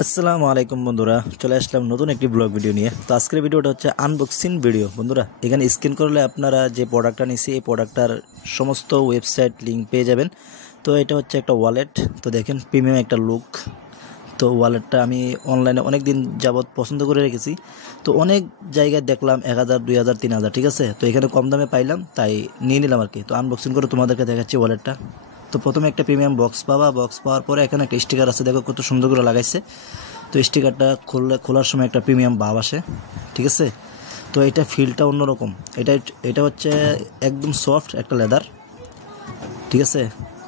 আসসালামু আলাইকুম বন্ধুরা, চলে আসলাম নতুন একটি ব্লগ ভিডিও নিয়ে। তো আজকের ভিডিওটা হচ্ছে আনবক্সিং ভিডিও। বন্ধুরা, এখানে স্ক্যান করলে আপনারা যে প্রোডাক্টটা নিয়েছি এই প্রোডাক্টটার সমস্ত ওয়েবসাইট লিঙ্ক পেয়ে যাবেন। তো এটা হচ্ছে একটা ওয়ালেট। তো দেখেন প্রিমিয়াম একটা লুক। তো ওয়ালেটটা আমি অনলাইনে অনেক দিন যাবৎ পছন্দ করে রেখেছি। তো অনেক জায়গায় দেখলাম 1000, 2000, 3000, ঠিক আছে। তো এখানে কম দামে পাইলাম, তাই নিয়ে নিলাম আর কি। তো আনবক্সিং করে তোমাদেরকে দেখাচ্ছি ওয়ালেটটা। তো প্রথমে একটা প্রিমিয়াম বক্স পাওয়া, বক্স পাওয়ার পরে এখানে একটা স্টিকার আছে, দেখো কত সুন্দর করে লাগাইছে। তো স্টিকারটা খোলার সময় একটা প্রিমিয়াম ভাব আসে, ঠিক আছে। তো এটা ফিলটা অন্যরকম। এটা এটা হচ্ছে একদম সফট একটা লেদার, ঠিক আছে,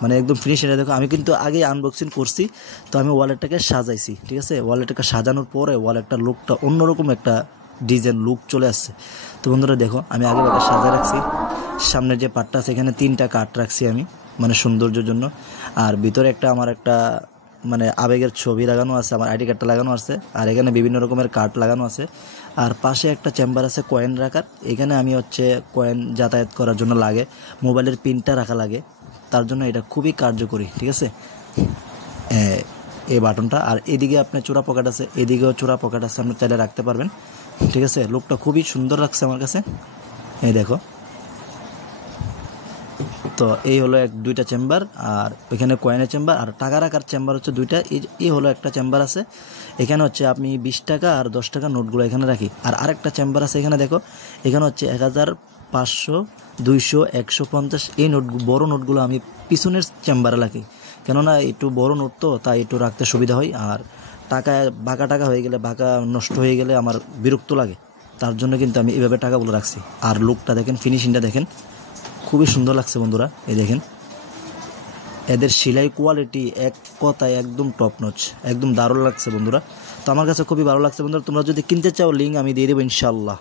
মানে একদম ফিনিশ। এটা দেখো, আমি কিন্তু আগে আনবক্সিং করছি। তো আমি ওয়ালেটটাকে সাজাইছি, ঠিক আছে। ওয়ালেটটাকে সাজানোর পরে ওয়ালেটটার লুকটা অন্যরকম একটা ডিজাইন লুক চলে আসছে। তো বন্ধুরা দেখো, আমি আগে সাজায় রাখছি। সামনের যে পার্টটা আছে এখানে 3টা কাঠ রাখছি আমি, মানে সৌন্দর্যের জন্য। আর ভিতরে আমার একটা মানে আবেগের ছবি লাগানো আছে, আমার আইডি কার্ডটা লাগানো আছে। আর এখানে বিভিন্ন রকমের কার্ড লাগানো আছে। আর পাশে একটা চেম্বার আছে কয়েন রাখার। এখানে আমি কয়েন যাতায়াত করার জন্য লাগে, মোবাইলের পিনটা রাখা লাগে, তার জন্য এটা খুবই কার্যকরী, ঠিক আছে। এই বাটনটা। আর এদিকে আপনার চোরা পকেট আছে, এদিকেও চোরা পকেট আছে, আপনি চাইলে রাখতে পারবেন, ঠিক আছে। লুকটা খুবই সুন্দর লাগছে আমার কাছে। এই দেখো, তো এই হলো দুইটা চেম্বার। আর ওইখানে কয়েনের চেম্বার আর টাকা রাখার চেম্বার হচ্ছে দুইটা। এই হলো একটা চেম্বার আছে। এখানে হচ্ছে আমি 20 টাকা আর 10 টাকা নোটগুলো এখানে রাখি। আর আরেকটা চেম্বার আছে এখানে, দেখো এখানে হচ্ছে 1000, 500, 200, 150 এই বড় নোটগুলো আমি পিছনের চেম্বারে রাখি। কেননা একটু বড় নোট তো, তাই একটু রাখতে সুবিধা হয়। আর বাঁকা টাকা হয়ে গেলে, বাঁকা নষ্ট হয়ে গেলে আমার বিরক্ত লাগে। তার জন্য কিন্তু আমি এইভাবে টাকাগুলো রাখছি। আর লুকটা দেখেন, ফিনিশিংটা দেখেন, খুবই সুন্দর লাগছে বন্ধুরা। এই দেখেন, এদের সেলাই কোয়ালিটি এক কথায় একদম টপ নচ, একদম দারুণ লাগছে বন্ধুরা। তো আমার কাছে খুবই ভালো লাগছে বন্ধুরা। তোমরা যদি কিনতে চাও লিঙ্ক আমি দিয়ে দেবো ইনশাল্লাহ।